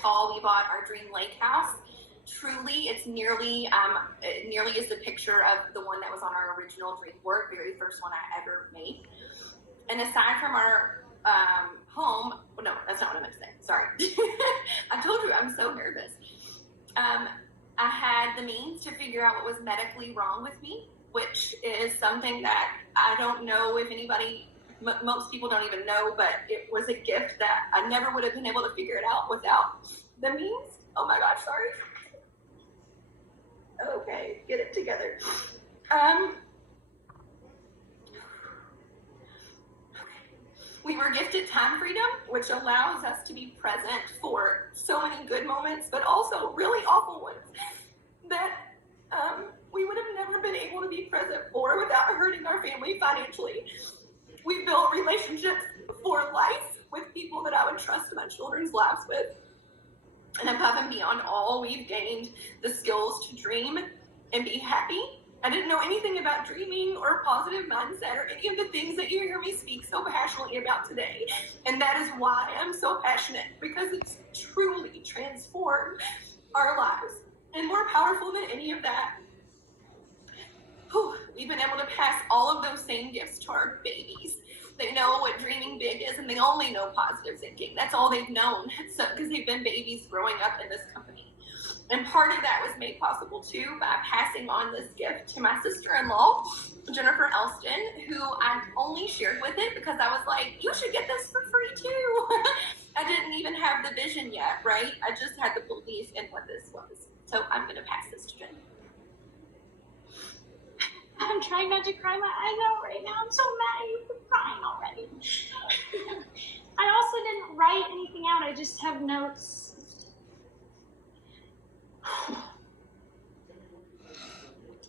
fall, we bought our dream lake house. Truly, it's nearly is the picture of the one that was on our original dream board, very first one I ever made. And aside from our home, well, no, that's not what I meant to say. Sorry. I told you I'm so nervous. I had the means to figure out what was medically wrong with me, which is something that I don't know if anybody, most people don't even know, but it was a gift that I never would have been able to figure it out without the means. Oh my gosh, sorry. Okay, get it together. We were gifted time freedom, which allows us to be present for so many good moments, but also really awful ones that we would have never been able to be present for without hurting our family financially. We built relationships for life with people that I would trust my children's lives with. And above and beyond all, we've gained the skills to dream and be happy. I didn't know anything about dreaming or positive mindset or any of the things that you hear me speak so passionately about today. And that is why I'm so passionate, because it's truly transformed our lives. And more powerful than any of that, we've been able to pass all of those same gifts to our babies. They know what dreaming big is, and they only know positive thinking. That's all they've known, because they've been babies growing up in this company. And part of that was made possible too by passing on this gift to my sister-in-law, Jennifer Elston, who I only shared with it because I was like, you should get this for free too. I didn't even have the vision yet, right? I just had the belief in what this was. So I'm going to pass this to Jen. I'm trying not to cry my eyes out right now. I'm so mad at you for crying already. I also didn't write anything out. I just have notes.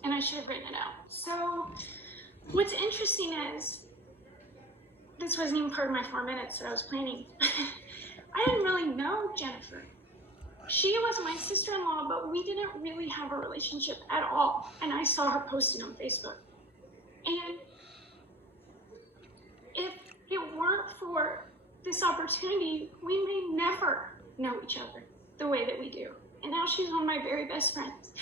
And I should have written it out. So what's interesting is, this wasn't even part of my 4 minutes that I was planning. I didn't really know Jennifer. She was my sister-in-law, but we didn't really have a relationship at all. And I saw her posting on Facebook. And if it weren't for this opportunity, we may never know each other the way that we do. And now she's one of my very best friends.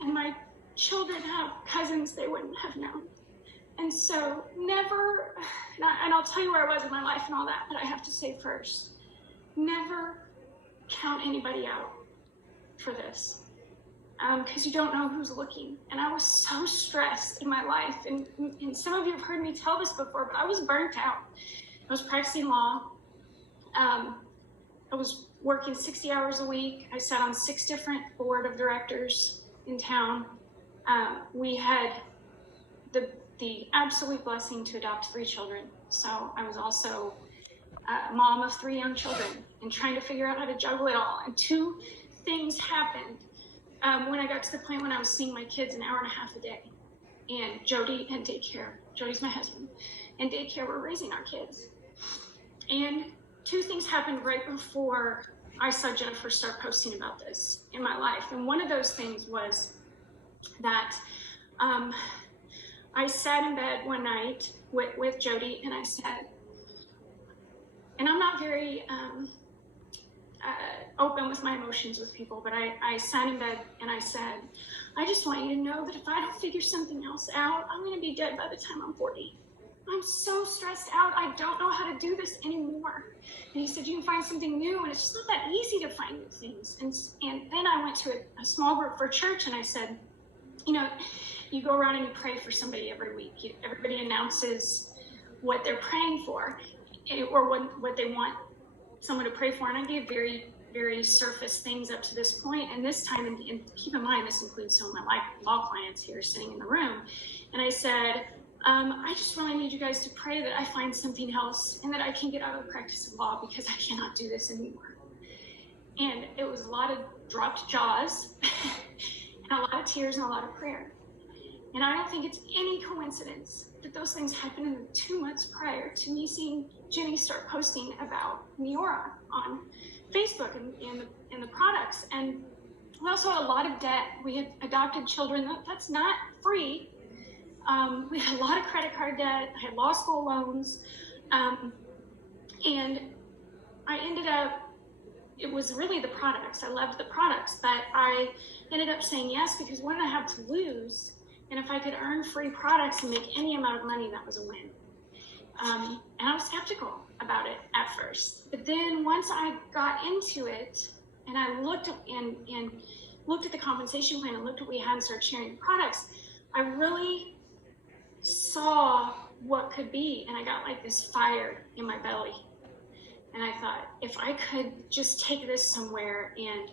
And my children have cousins they wouldn't have known. And so never, and I'll tell you where I was in my life and all that, but I have to say first, never count anybody out for this. Because you don't know who's looking. And I was so stressed in my life. And some of you have heard me tell this before, but I was burnt out. I was practicing law. I was working 60 hours a week. I sat on 6 different board of directors in town. We had the absolute blessing to adopt 3 children. So I was also a mom of 3 young children and trying to figure out how to juggle it all. And 2 things happened when I got to the point when I was seeing my kids an hour and a half a day. And Jody and daycare, Jody's my husband, and daycare were raising our kids. And 2 things happened right before I saw Jennifer start posting about this in my life. And one of those things was that I sat in bed one night with Jody and I said, and I'm not very open with my emotions with people, but I sat in bed and I said, I just want you to know that if I don't figure something else out, I'm going to be dead by the time I'm 40. I'm so stressed out. I don't know how to do this anymore. And he said, you can find something new. And it's just not that easy to find new things. And then I went to a small group for church and I said, you know, you go around and you pray for somebody every week. Everybody announces what they're praying for or what they want someone to pray for. And I gave very, very surface things up to this point. And this time, and keep in mind, this includes some of my law clients here sitting in the room. And I said, I just really need you guys to pray that I find something else and that I can get out of the practice of law because I cannot do this anymore. And it was a lot of dropped jaws and a lot of tears and a lot of prayer. And I don't think it's any coincidence that those things happened in the 2 months prior to me seeing Jenny start posting about Neora on Facebook and the products. And we also had a lot of debt. We had adopted children. That's not free. We had a lot of credit card debt. I had law school loans. And I ended up it was really the products. I loved the products, but I ended up saying yes because what did I have to lose? And if I could earn free products and make any amount of money, that was a win. And I was skeptical about it at first. But then once I got into it and I looked at the compensation plan and looked at what we had and started sharing the products, I really saw what could be. And I got like this fire in my belly. And I thought, if I could just take this somewhere and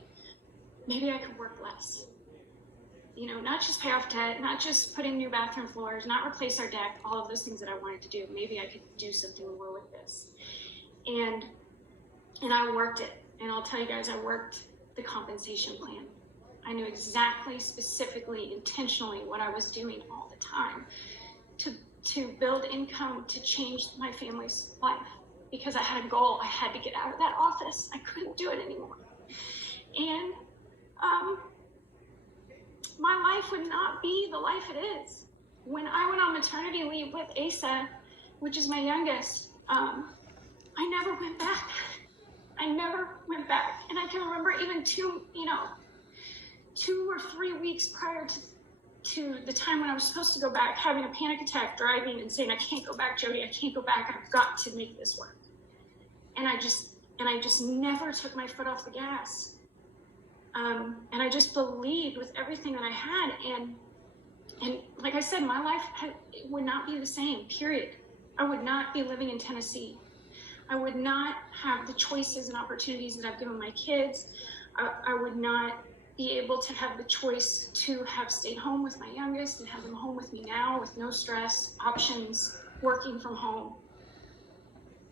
maybe I could work less. You know, not just pay off debt, not just put in new bathroom floors, not replace our deck, all of those things that I wanted to do. Maybe I could do something more with this. And I worked it. And I'll tell you guys, I worked the compensation plan. I knew exactly, specifically, intentionally what I was doing all the time to build income, to change my family's life. Because I had a goal. I had to get out of that office. I couldn't do it anymore. And my life would not be the life it is. When I went on maternity leave with Asa, which is my youngest, I never went back. I never went back. And I can remember even 2 or 3 weeks prior to the time when I was supposed to go back, having a panic attack driving and saying, I can't go back, Jody, I can't go back. I've got to make this work. And I just never took my foot off the gas. And I just believed with everything that I had. And like I said, my life would not be the same, period. I would not be living in Tennessee. I would not have the choices and opportunities that I've given my kids. I would not be able to have the choice to have stayed home with my youngest and have them home with me now with no stress, options, working from home.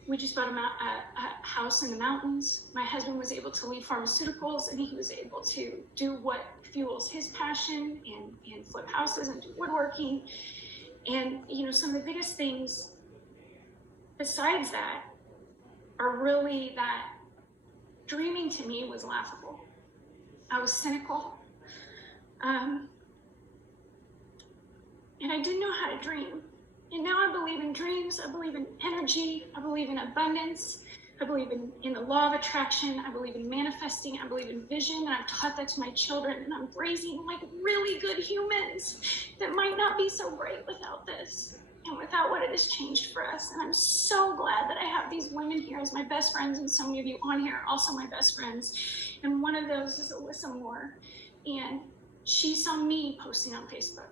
We just bought a house in the mountains. My husband was able to leave pharmaceuticals and he was able to do what fuels his passion and flip houses and do woodworking. And, you know, some of the biggest things besides that are really that dreaming to me was laughable. I was cynical. And I didn't know how to dream. And now I believe in dreams. I believe in energy. I believe in abundance. I believe in the law of attraction. I believe in manifesting. I believe in vision. And I've taught that to my children. And I'm raising like really good humans that might not be so great without this and without what it has changed for us. And I'm so glad that I have these women here as my best friends. And so many of you on here are also my best friends. And one of those is Alyssa Moore. And she saw me posting on Facebook.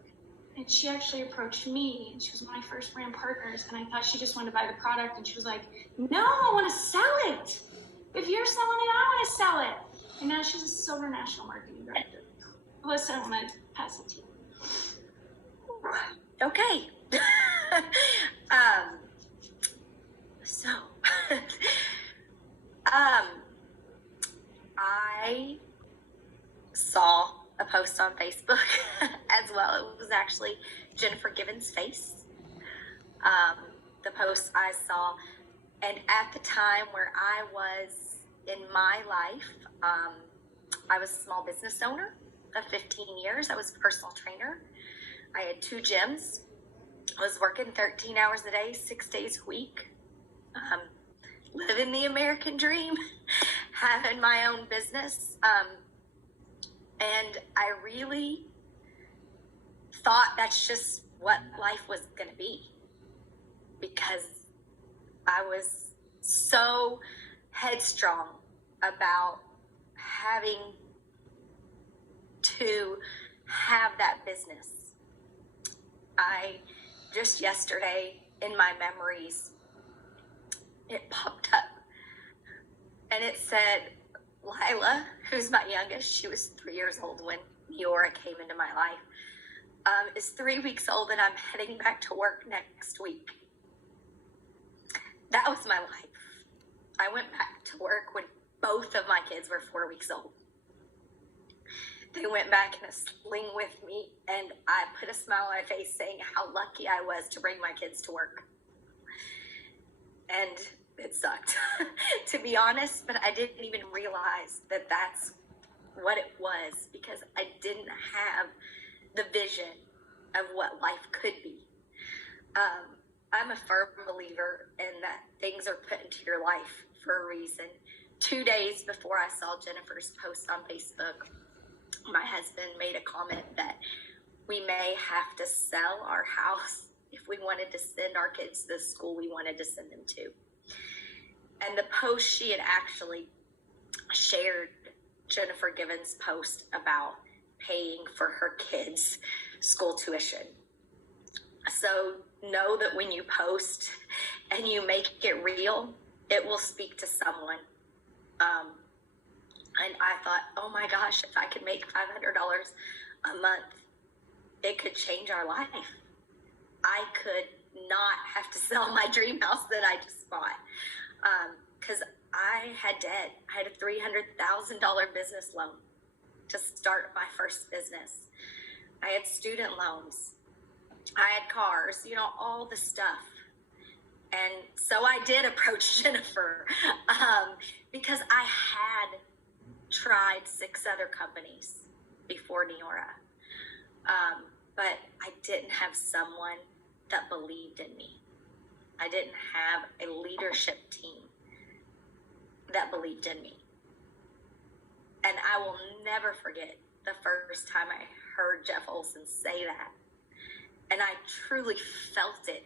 And she actually approached me, and she was one of my first brand partners, and I thought she just wanted to buy the product, and she was like, no, I want to sell it. If you're selling it, I want to sell it. And now she's a Silver National Marketing Director. Alyssa, I want to pass it to you. Okay. I saw a post on Facebook as well. It was actually Jennifer Given's face. The post I saw, and at the time where I was in my life, I was a small business owner of 15 years. I was a personal trainer. I had 2 gyms. I was working 13 hours a day, 6 days a week, living the American dream, having my own business. And I really thought that's just what life was going to be, because I was so headstrong about having to have that business. I just yesterday in my memories, it popped up and it said, Lila, who's my youngest, she was 3 years old when Neora came into my life, is 3 weeks old and I'm heading back to work next week. That was my life. I went back to work when both of my kids were 4 weeks old. They went back in a sling with me and I put a smile on my face saying how lucky I was to bring my kids to work. And it sucked, to be honest, but I didn't even realize that that's what it was, because I didn't have the vision of what life could be. I'm a firm believer in that things are put into your life for a reason. 2 days before I saw Jennifer's post on Facebook, my husband made a comment that we may have to sell our house if we wanted to send our kids to the school we wanted to send them to. And the post, she had actually shared Jennifer Given's post about paying for her kids' school tuition. So know that when you post and you make it real, it will speak to someone. And I thought, oh my gosh, if I could make $500 a month, it could change our life. I could not have to sell my dream house that I just bought. Because I had debt. I had a $300,000 business loan to start my first business. I had student loans. I had cars, all the stuff. And so I did approach Jennifer because I had tried 6 other companies before Neora. But I didn't have someone that believed in me. I didn't have a leadership team that believed in me. And I will never forget the first time I heard Jeff Olson say that. And I truly felt it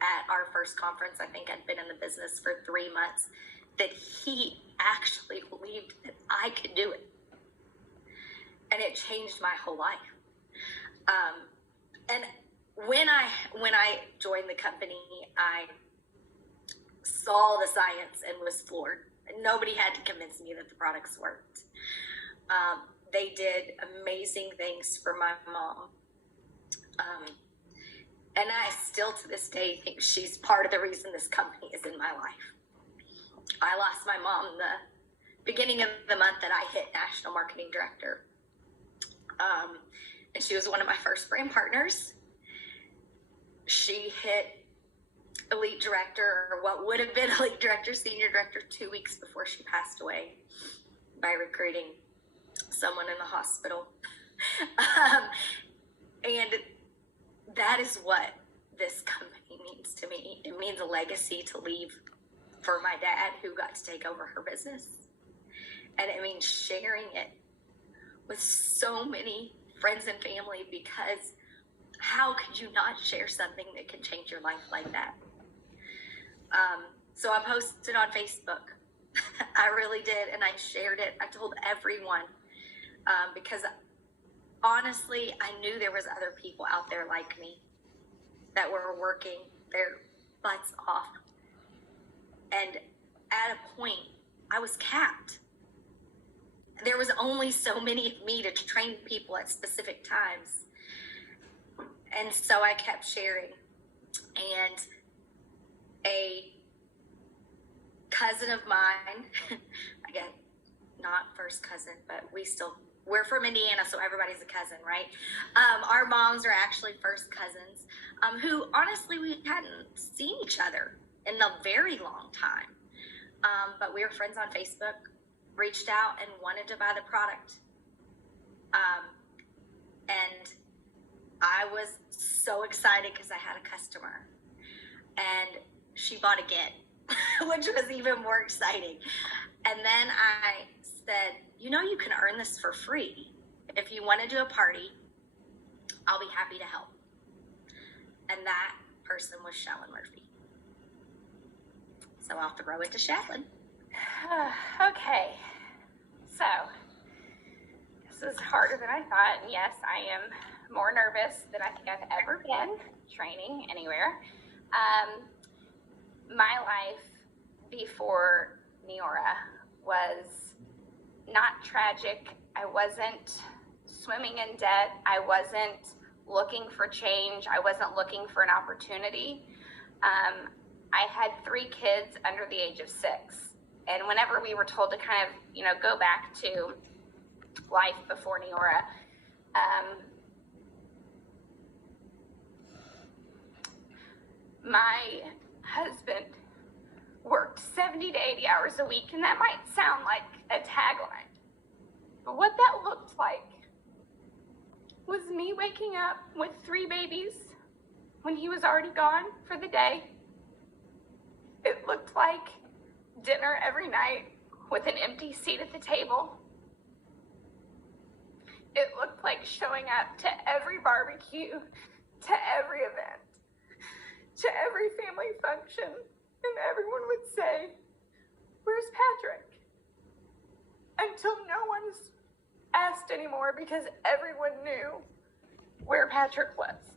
at our first conference. I think I'd been in the business for 3 months, that he actually believed that I could do it. And it changed my whole life. And when I joined the company, I saw the science and was floored. Nobody had to convince me that the products worked. They did amazing things for my mom. And I still to this day think she's part of the reason this company is in my life. I lost my mom the beginning of the month that I hit National Marketing Director. And she was one of my first brand partners. She hit Elite Director, or what would have been Elite Director, Senior Director, 2 weeks before she passed away by recruiting someone in the hospital. And that is what this company means to me. It means a legacy to leave for my dad, who got to take over her business. And it means sharing it with so many friends and family, because how could you not share something that can change your life like that? So I posted on Facebook. I really did, and I shared it. I told everyone, because honestly, I knew there was other people out there like me that were working their butts off. And at a point, I was capped. There was only so many of me to train people at specific times. And so I kept sharing. And a cousin of mine, again, not first cousin, but we're from Indiana, so everybody's a cousin, right? Our moms are actually first cousins, who honestly we hadn't seen each other in a very long time. But we were friends on Facebook, reached out and wanted to buy the product. And I was so excited because I had a customer, and she bought again, which was even more exciting. And then I said, you can earn this for free. If you want to do a party, I'll be happy to help. And that person was Shallon Murphy. So I'll throw it to Shallon. Okay, so this is harder than I thought. And yes, I am more nervous than I think I've ever been training anywhere. My life before Neora was not tragic. I wasn't swimming in debt. I wasn't looking for change. I wasn't looking for an opportunity. I had 3 kids under the age of 6. And whenever we were told to kind of, go back to life before Neora, my husband worked 70 to 80 hours a week, and that might sound like a tagline, but what that looked like was me waking up with 3 babies when he was already gone for the day. It looked like dinner every night with an empty seat at the table. It looked like showing up to every barbecue, to every event, to every family function, and everyone would say, "Where's Patrick?" Until no one asked anymore because everyone knew where Patrick was.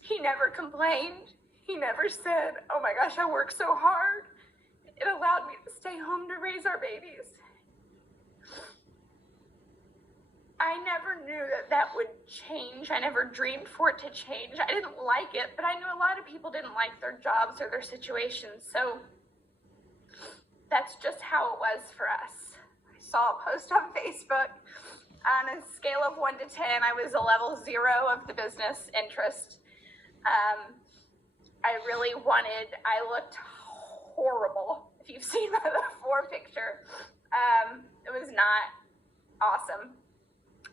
He never complained. He never said, "Oh my gosh, I worked so hard. It allowed me to stay home to raise our babies." I never knew that would change. I never dreamed for it to change. I didn't like it, but I knew a lot of people didn't like their jobs or their situations. So that's just how it was for us. I saw a post on Facebook. On a scale of 1 to 10, I was a level 0 of the business interest. I looked horrible. If you've seen the before picture, it was not awesome.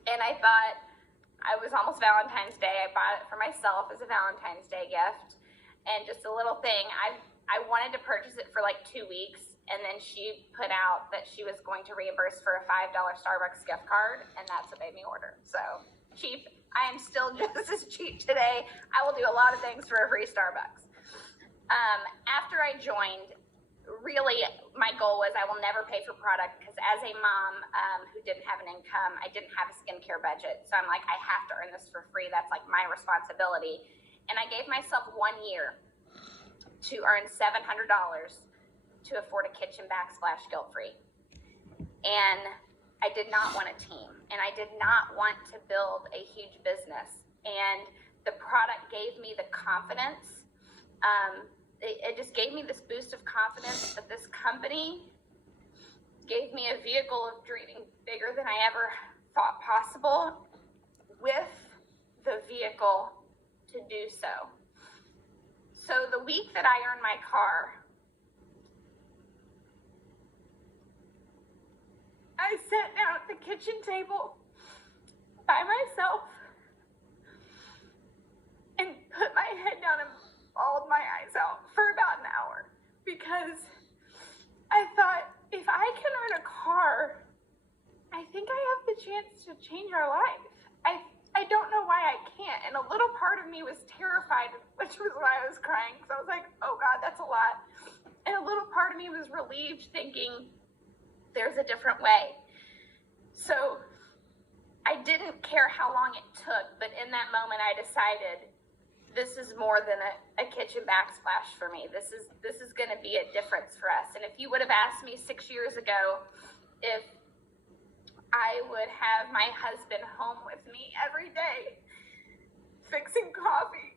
And I thought, I was almost Valentine's Day. I bought it for myself as a Valentine's Day gift. And just a little thing, I wanted to purchase it for like 2 weeks. And then she put out that she was going to reimburse for a $5 Starbucks gift card. And that's what made me order. So cheap. I am still just as cheap today. I will do a lot of things for a free Starbucks. After I joined, really my goal was I will never pay for product, because as a mom who didn't have an income, I didn't have a skincare budget. So I'm like, I have to earn this for free. That's like my responsibility. And I gave myself 1 year to earn $700 to afford a kitchen backsplash guilt-free. And I did not want a team, and I did not want to build a huge business. And the product gave me the confidence. It just gave me this boost of confidence that this company gave me a vehicle of dreaming bigger than I ever thought possible, with the vehicle to do so. So the week that I earned my car, I sat down at the kitchen table by myself and put my head down and bawled my eyes out for about an hour, because I thought, if I can earn a car, I think I have the chance to change our life. I don't know why I can't. And a little part of me was terrified, which was why I was crying, because I was like, oh God, that's a lot. And a little part of me was relieved, thinking there's a different way. So I didn't care how long it took, but in that moment I decided, this is more than a kitchen backsplash for me. This is going to be a difference for us. And if you would have asked me 6 years ago if I would have my husband home with me every day, fixing coffee,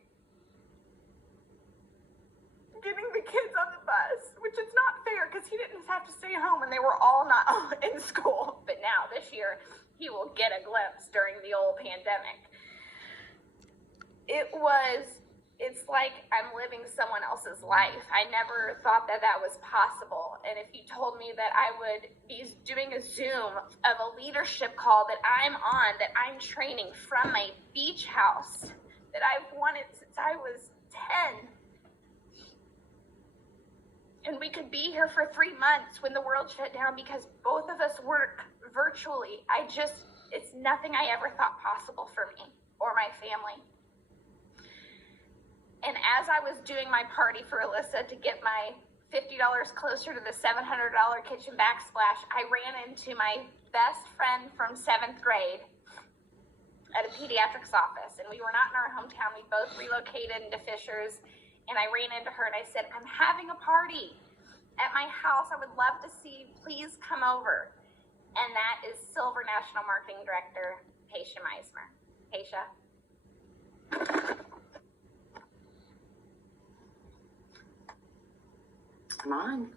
getting the kids on the bus, which is not fair because he didn't have to stay home and they were all not in school. But now this year, he will get a glimpse during the old pandemic. It's like I'm living someone else's life. I never thought that was possible. And if you told me that I would be doing a Zoom of a leadership call that I'm on, that I'm training from my beach house that I've wanted since I was 10, and we could be here for 3 months when the world shut down because both of us work virtually, it's nothing I ever thought possible for me or my family. And as I was doing my party for Alyssa to get my $50 closer to the $700 kitchen backsplash, I ran into my best friend from 7th grade at a pediatrics office. And we were not in our hometown. We both relocated into Fishers. And I ran into her and I said, I'm having a party at my house. I would love to see you. Please come over. And that is Silver National Marketing Director, Paisha Meismer. Paisha. Come on.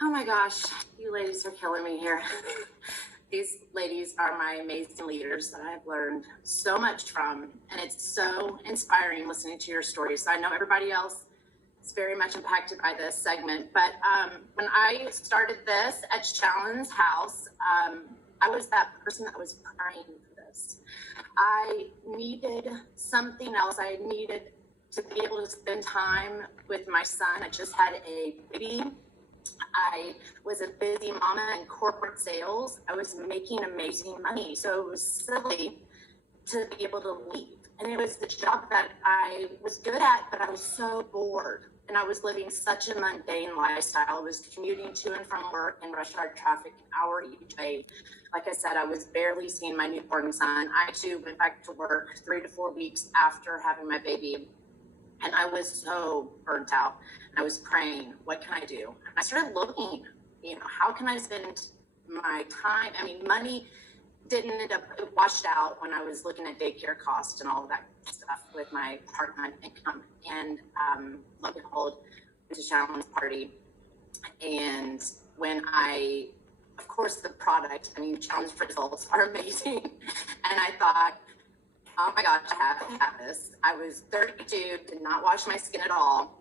Oh my gosh, you ladies are killing me here. These ladies are my amazing leaders that I've learned so much from, and it's so inspiring listening to your stories. I know everybody else is very much impacted by this segment, but when I started this at Shallon's house, I was that person that was praying for this. I needed something else. I needed to be able to spend time with my son. I just had a baby, I was a busy mama in corporate sales. I was making amazing money. So it was silly to be able to leave. And it was the job that I was good at, but I was so bored. And I was living such a mundane lifestyle. I was commuting to and from work in rush hour traffic, an hour each way. Like I said, I was barely seeing my newborn son. I too went back to work 3 to 4 weeks after having my baby. And I was so burnt out. I was praying, what can I do? And I started looking, how can I spend my time? I mean, money didn't end up, it washed out when I was looking at daycare costs and all of that stuff with my part-time income. And lo and behold, went to Shannon's party. And when of course, the product, Shannon's results are amazing. And I thought, oh my gosh, I have to have this. I was 32, did not wash my skin at all.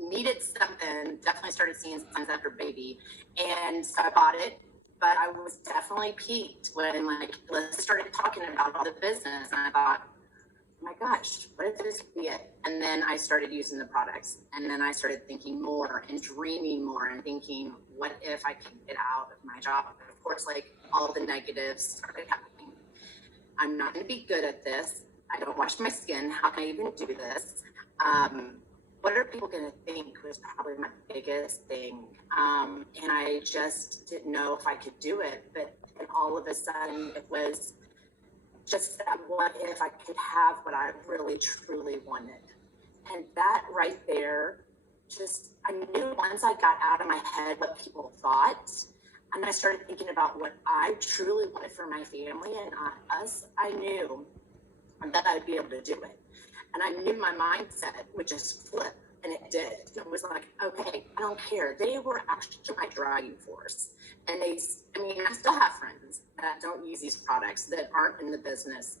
Needed something, definitely started seeing signs after baby. And so I bought it, but I was definitely peaked when Liz started talking about all the business. And I thought, oh my gosh, what if this could be it? And then I started using the products. And then I started thinking more and dreaming more and thinking, what if I can get out of my job? And of course, all the negatives started happening. I'm not going to be good at this. I don't wash my skin. How can I even do this? What are people going to think was probably my biggest thing. And I just didn't know if I could do it. But then all of a sudden it was just that what if I could have what I really, truly wanted. And that right there, I knew once I got out of my head what people thought, and I started thinking about what I truly wanted for my family and us, I knew that I'd be able to do it. And I knew my mindset would just flip, and it did. It was like, okay, I don't care. They were actually my driving force. And I still have friends that don't use these products, that aren't in the business.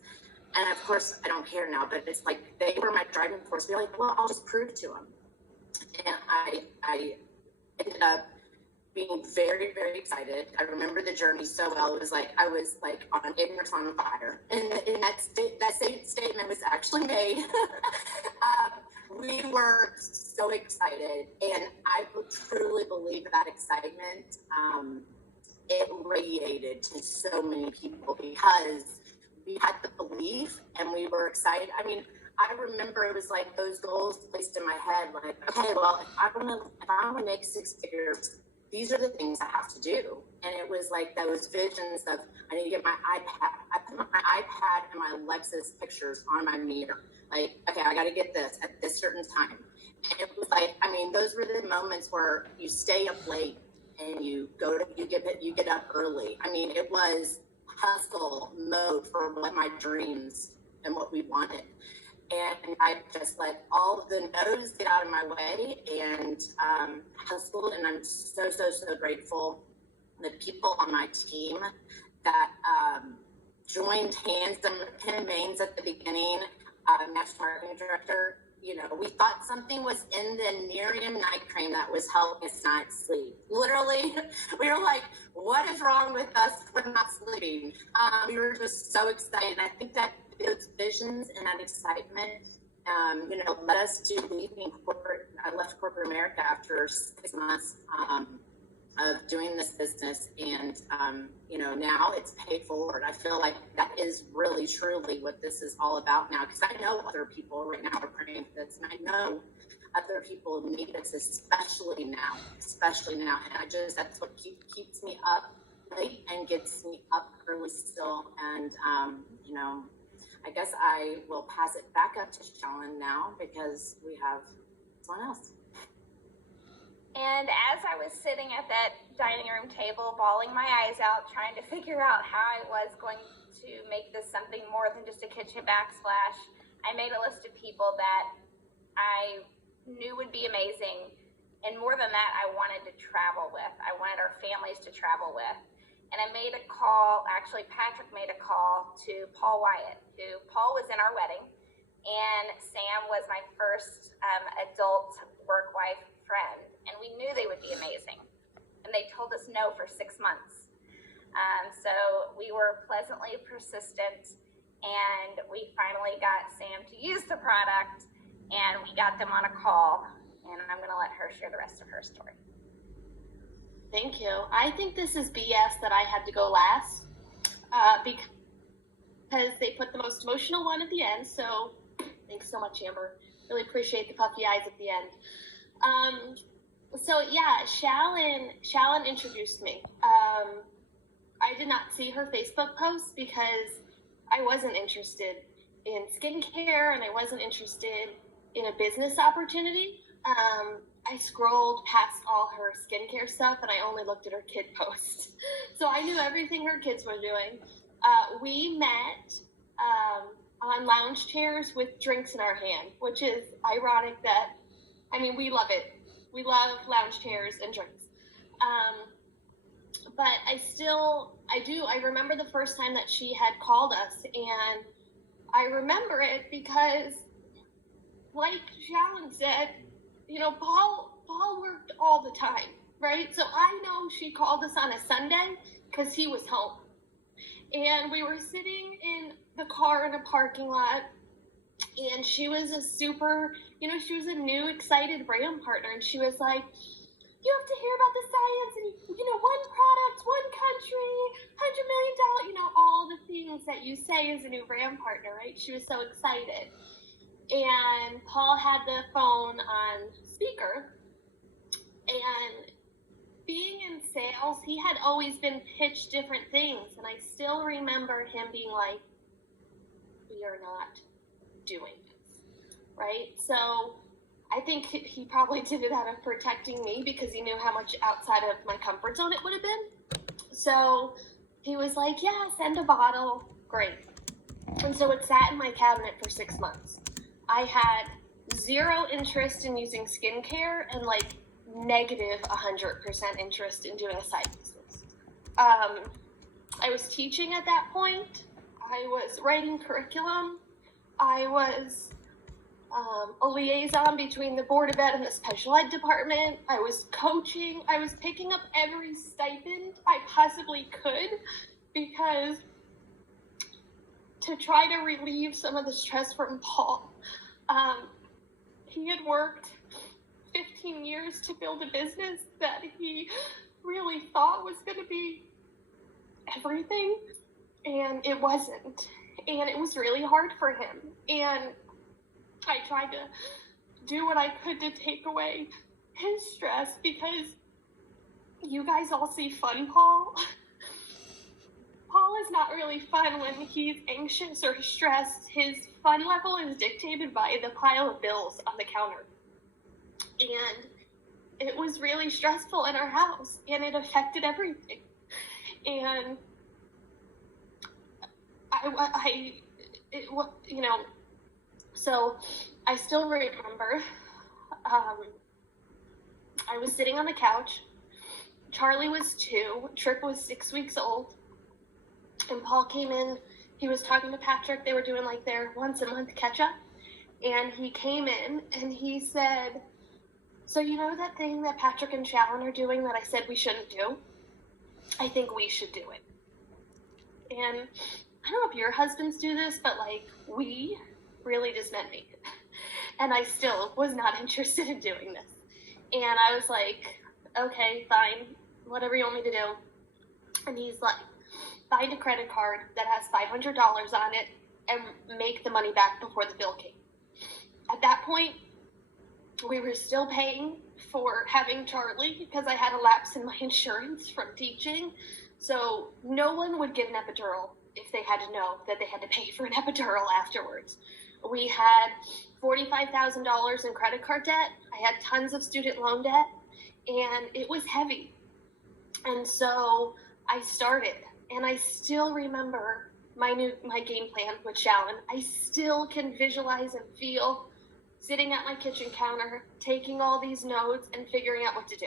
And of course, I don't care now, but it's like they were my driving force. Be like, well, I'll just prove to them. And I ended up being very, very excited. I remember the journey so well. It was like I was on ignorance on fire, and that same statement was actually made. We were so excited, and I truly believe that excitement it radiated to so many people because we had the belief and we were excited. I remember it was like those goals placed in my head, okay, well, if I want to make 6 figures, these are the things I have to do. And it was like those visions of, I need to get my iPad. I put my iPad and my Lexus pictures on my mirror. Okay, I got to get this at this certain time. And it was those were the moments where you stay up late and you get up early. It was hustle mode for what my dreams and what we wanted. And I just let all of the no's get out of my way and hustled. And I'm so, so, so grateful. The people on my team that joined hands. Kim Maines at the beginning, National Marketing Director, we thought something was in the Miriam night cream that was helping us not sleep. Literally, we were like, what is wrong with us for not sleeping? We were just so excited. I think that those visions and that excitement, led us to leaving corporate. I left corporate America after 6 months of doing this business, and now it's paid forward. I feel like that is really truly what this is all about now, because I know other people right now are praying for this, and I know other people need this, especially now. And that's what keeps me up late and gets me up early still. And I guess I will pass it back up to Shannon now because we have someone else. And as I was sitting at that dining room table, bawling my eyes out, trying to figure out how I was going to make this something more than just a kitchen backsplash, I made a list of people that I knew would be amazing. And more than that, I wanted to travel with. I wanted our families to travel with. And I made a call, actually Patrick made a call to Paul Wyatt, who Paul was in our wedding. And Sam was my first adult work wife friend. And we knew they would be amazing. And they told us no for 6 months. So we were pleasantly persistent, and we finally got Sam to use the product, and we got them on a call. and I'm going to let her share the rest of her story. Thank you. I think this is BS that I had to go last because they put the most emotional one at the end. So thanks so much, Amber. Really appreciate the puffy eyes at the end. So yeah, Shallon introduced me. I did not see her Facebook post because I wasn't interested in skincare and I wasn't interested in a business opportunity. I scrolled past all her skincare stuff and I only looked at her kid posts. So I knew everything her kids were doing. We met on lounge chairs with drinks in our hand, which is ironic that, I mean, we love it. We love lounge chairs and drinks. But I remember the first time that she had called us, and I remember it because, like Shallon said, you know, Paul worked all the time, right? So I know she called us on a Sunday because he was home. And we were sitting in the car in a parking lot, and she was she was a new, excited brand partner, and she was like, you have to hear about the science, and, one product, one country, $100 million, all the things that you say as a new brand partner, right? She was so excited. And Paul had the phone on speaker, and being in sales, he had always been pitched different things, and I still remember him being like, we are not doing this, right? So I think he probably did it out of protecting me because he knew how much outside of my comfort zone it would have been. So he was like, yeah, send a bottle, great. And so it sat in my cabinet for 6 months. I had zero interest in using skincare and like negative 100% interest in doing a side business. I was teaching at that point. I was writing curriculum. I was a liaison between the Board of Ed and the special ed department. I was coaching. I was picking up every stipend I possibly could because to try to relieve some of the stress from Paul. He had worked 15 years to build a business that he really thought was going to be everything, and it wasn't. And it was really hard for him. And I tried to do what I could to take away his stress because you guys all see fun Paul. Paul is not really fun when he's anxious or stressed. His fun level is dictated by the pile of bills on the counter. And it was really stressful in our house, and it affected everything. And so I still remember, I was sitting on the couch. Charlie was 2, Trip was 6 weeks old, and Paul came in. He was talking to Patrick. They were doing like their once a month catch up, and he came in and he said, so you know that thing that Patrick and Shallon are doing that I said we shouldn't do? I think we should do it. And I don't know if your husbands do this, but like we really just meant me. And I still was not interested in doing this. And I was like, okay, fine, whatever you want me to do. And he's like, find a credit card that has $500 on it and make the money back before the bill came. At that point, we were still paying for having Charlie because I had a lapse in my insurance from teaching. So no one would get an epidural if they had to know that they had to pay for an epidural afterwards. We had $45,000 in credit card debt. I had tons of student loan debt, and it was heavy. And so I started, and I still remember my game plan with Shallon. I still can visualize and feel sitting at my kitchen counter, taking all these notes and figuring out what to do.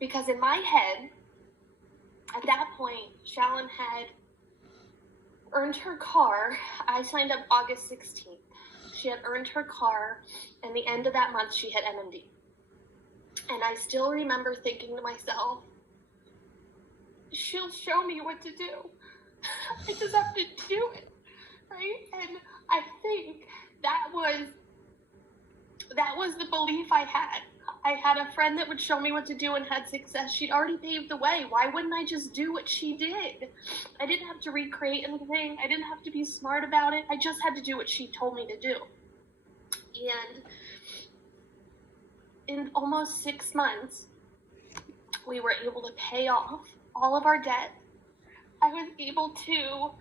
Because in my head, at that point, Shallon had earned her car. I signed up August 16th. She had earned her car, and the end of that month, she had MMD. And I still remember thinking to myself, she'll show me what to do. I just have to do it, right? And I think that was the belief I had. I had a friend that would show me what to do and had success. She'd already paved the way. Why wouldn't I just do what she did? I didn't have to recreate anything. I didn't have to be smart about it. I just had to do what she told me to do. And in almost 6 months, we were able to pay off all of our debt. I was able to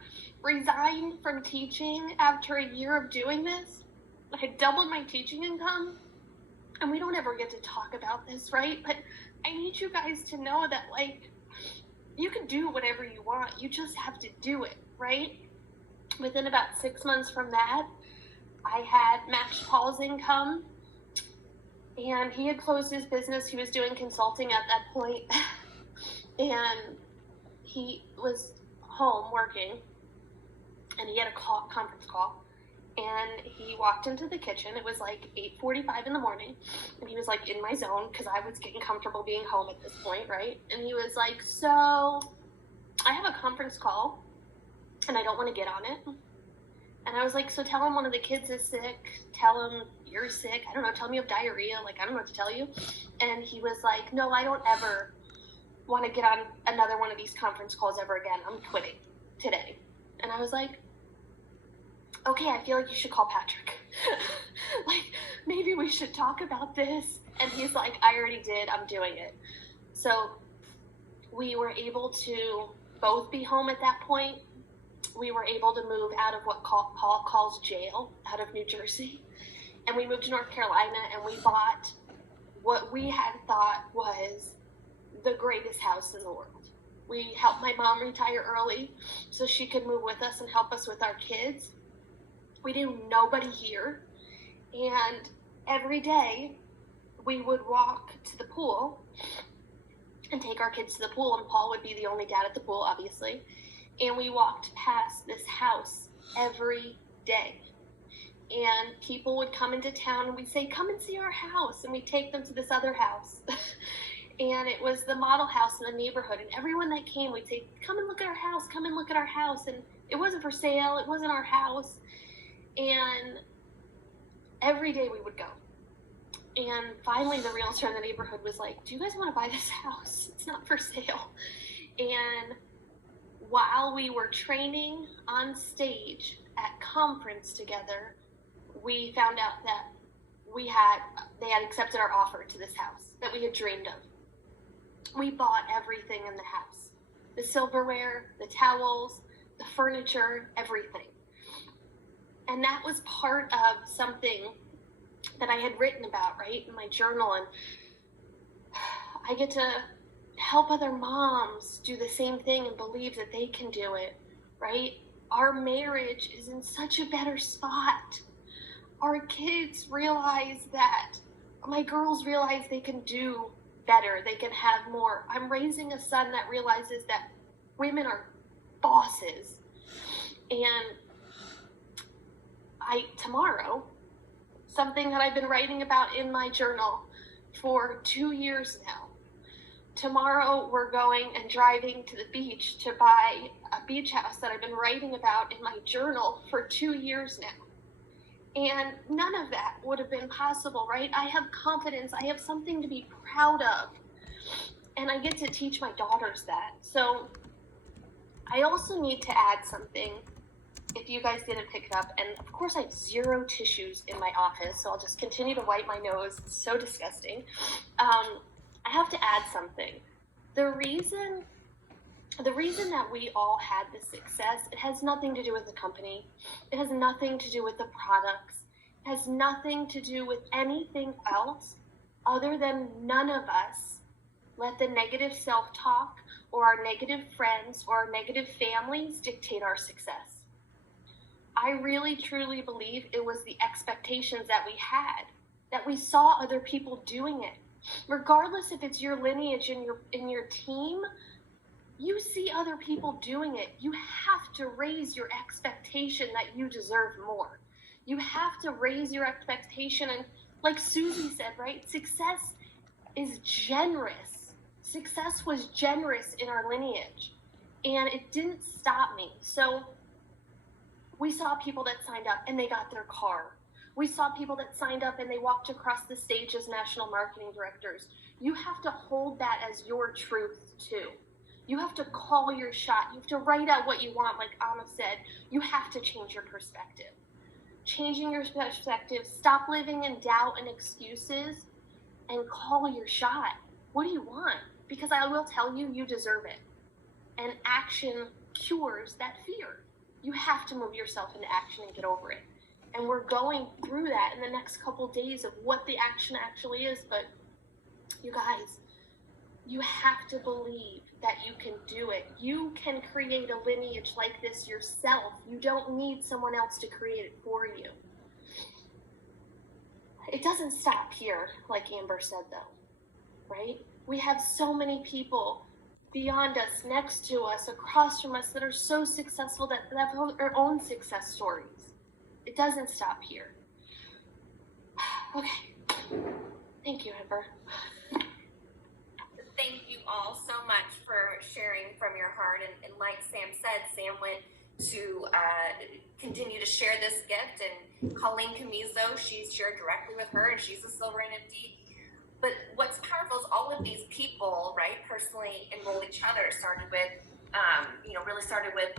resign from teaching after a year of doing this. I had doubled my teaching income. And we don't ever get to talk about this, right? But I need you guys to know that, like, you can do whatever you want. You just have to do it, right? Within about 6 months from that, I had matched Paul's income. And he had closed his business. He was doing consulting at that point. And he was home working. And he had a conference call. And he walked into the kitchen. It was like 8:45 in the morning. And he was like in my zone because I was getting comfortable being home at this point, right? And he was like, so I have a conference call and I don't want to get on it. And I was like, so tell him one of the kids is sick. Tell him you're sick. I don't know. Tell me you have diarrhea. Like, I don't know what to tell you. And he was like, no, I don't ever want to get on another one of these conference calls ever again. I'm quitting today. And I was like, okay, I feel like you should call Patrick. Like, maybe we should talk about this. And he's like, I already did. I'm doing it. So we were able to both be home at that point. We were able to move out of what Paul calls jail, out of New Jersey. And we moved to North Carolina, and we bought what we had thought was the greatest house in the world. We helped my mom retire early so she could move with us and help us with our kids. We knew nobody here, and every day we would walk to the pool and take our kids to the pool, and Paul would be the only dad at the pool, obviously, and we walked past this house every day, and people would come into town, and we'd say, come and see our house, and we'd take them to this other house, and it was the model house in the neighborhood, and everyone that came, we'd say, come and look at our house, come and look at our house, and it wasn't for sale, it wasn't our house. And every day we would go. And finally the realtor in the neighborhood was like, do you guys want to buy this house? It's not for sale. And while we were training on stage at conference together, we found out that they had accepted our offer to this house that we had dreamed of. We bought everything in the house. The silverware, the towels, the furniture, everything. And that was part of something that I had written about, right, in my journal. And I get to help other moms do the same thing and believe that they can do it, right? Our marriage is in such a better spot. Our kids realize that, my girls realize they can do better. They can have more. I'm raising a son that realizes that women are bosses. And tomorrow, something that I've been writing about in my journal for 2 years now. Tomorrow we're going and driving to the beach to buy a beach house that I've been writing about in my journal for 2 years now. And none of that would have been possible, right? I have confidence. I have something to be proud of. And I get to teach my daughters that. So I also need to add something, if you guys didn't pick it up, and of course I have 0 tissues in my office, so I'll just continue to wipe my nose. It's so disgusting. I have to add something. The reason that we all had this success, it has nothing to do with the company. It has nothing to do with the products. It has nothing to do with anything else other than none of us let the negative self-talk or our negative friends or our negative families dictate our success. I really, truly believe it was the expectations that we had, that we saw other people doing it. Regardless if it's your lineage in your team, you see other people doing it. You have to raise your expectation that you deserve more. You have to raise your expectation. And like Susie said, right? Success is generous. Success was generous in our lineage. And it didn't stop me. So we saw people that signed up and they got their car. We saw people that signed up and they walked across the stage as national marketing directors. You have to hold that as your truth too. You have to call your shot. You have to write out what you want, like Anna said. You have to change your perspective. Changing your perspective, stop living in doubt and excuses, and call your shot. What do you want? Because I will tell you, you deserve it. And action cures that fear. You have to move yourself into action and get over it. And we're going through that in the next couple days of what the action actually is. But you guys, you have to believe that you can do it. You can create a lineage like this yourself. You don't need someone else to create it for you. It doesn't stop here, like Amber said, though, right? We have so many people beyond us, next to us, across from us that are so successful that have their own success stories. It doesn't stop here. Okay. Thank you, Amber. Thank you all so much for sharing from your heart. And like Sam said, Sam went to continue to share this gift. And Colleen Camizo, she's shared directly with her, and she's a silver NFT. But what's powerful is all of these people, right, personally enrolled each other. Started with, really started with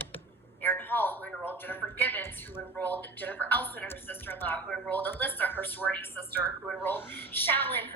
Erin Hall, who enrolled Jennifer Gibbons, who enrolled Jennifer Elson, her sister-in-law, who enrolled Alyssa, her sorority sister, who enrolled Shallon,